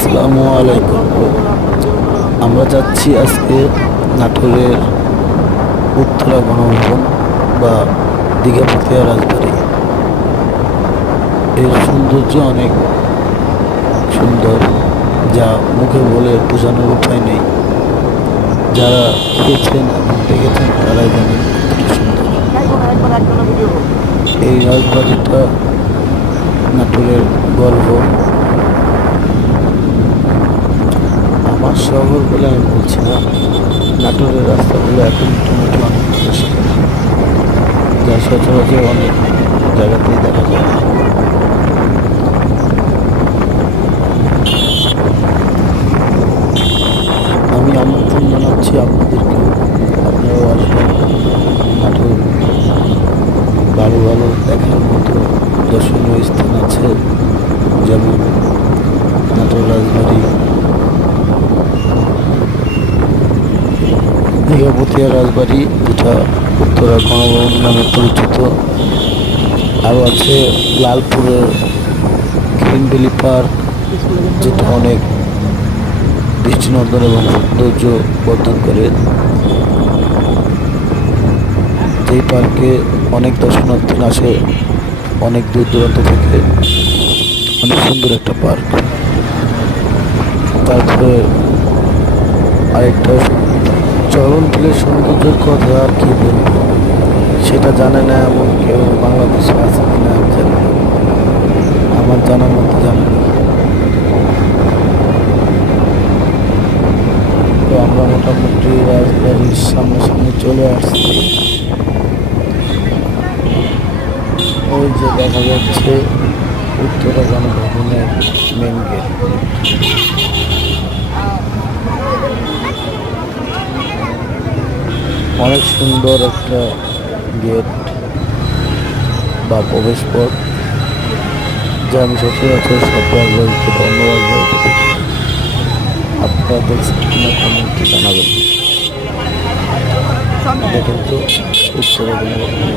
আসসালামু আলাইকুম। আমরা যাচ্ছি আজকে নাটোরের উত্তরা গণভবন বা দীঘাপতিয়া রাজবাড়ি। এর সৌন্দর্য অনেক সুন্দর, যা মুখে বলে বোঝানোর উপায় নেই। যারা গিয়েছেন এবং দেখেছেন তারাই জানেন কতটা সুন্দর। এই রাজবাড়িটা নাটোরের গর্ব। আমার শহর বলে আমি বলছি না, নাটোরের রাস্তাগুলো এখন মোটামুটি অনেক পরিষ্কার, যা সচরাচর অনেক জায়গাতেই দেখা যায় না। আমি আমন্ত্রণ জানাচ্ছি আপনাদেরকেও, আপনারাও আসবেন। নাটোর ভালো ভালো দেখার মতো দর্শনীয় স্থান আছে, যেমন নাটোর রাজবাড়ি, দীঘাপতিয়া রাজবাড়ি, যেটা উত্তরা গণভবন নামে পরিচিত। আরও আছে লালপুরের গ্রিন ভ্যালি পার্ক, যেটা অনেক দৃষ্টিনন্দন এবং সৌন্দর্য বর্ধন করে। যেই পার্কে অনেক দর্শনার্থী আসে অনেক দূর দূরান্ত থেকে। অনেক সুন্দর একটা পার্ক। তারপরে আরেকটা চরণবিলের সৌন্দর্যের কথা আর কি বলবো, সেটা জানে না এমন কেউ বাংলাদেশে আছে কিনা আমি জানি না, আমার জানার মতো জানি না। তো আমরা মোটামুটি রাজবাড়ির সামনে চলে আসছি। ওই যে দেখা যাচ্ছে উত্তরা গণভবনের মেন গেট। অনেক সুন্দর একটা গেট বা প্রবেশ পথ, যা আমি সচরাচর সব রাজবাড়িতে বা অন্য রাজবাড়িতে দেখি। আপনারা দেখছেন কিনা কমেন্টে জানাবেন। এটা কিন্তু উত্তরা গণভবনের